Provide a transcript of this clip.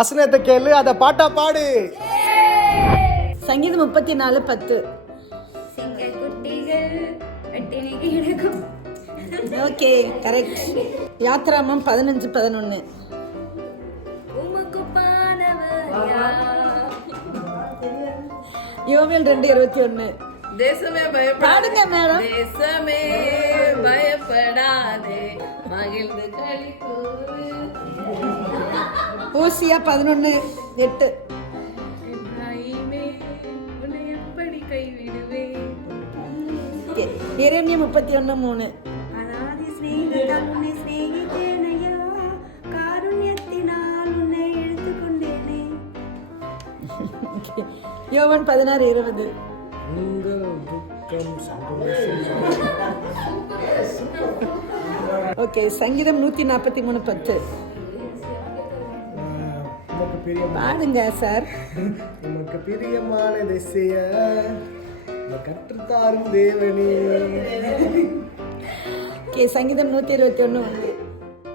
வசனத்தை கேளு, அத பாட்டா பாடு. சங்கீதம் 34:10. Okay, correct. யாத்ராமம் 15:11. யோவேல் 2:21. தேசமே பாடுங்க மேடம். தேசமே பயப்படாதே, மகிழ்ந்து களி கூறு. ஓசியா 11:8. உன்னை எப்படி கைவிடுவேன். எரேமியா 31:3. அநாதி சிநேகிதன் உன்னை சிநேகித்தேனையா, காருண்யத்தினால் உன்னை இழுத்துக் கொண்டேனே. யோவான் 16:20. ஓகே, சங்கீதம் 143:10. பாடுங்க சார். உமக்கு பிரியமானதை செய்ய கற்றுத்தாரும் தேவனே. ஓகே, சங்கீதம் 121:1.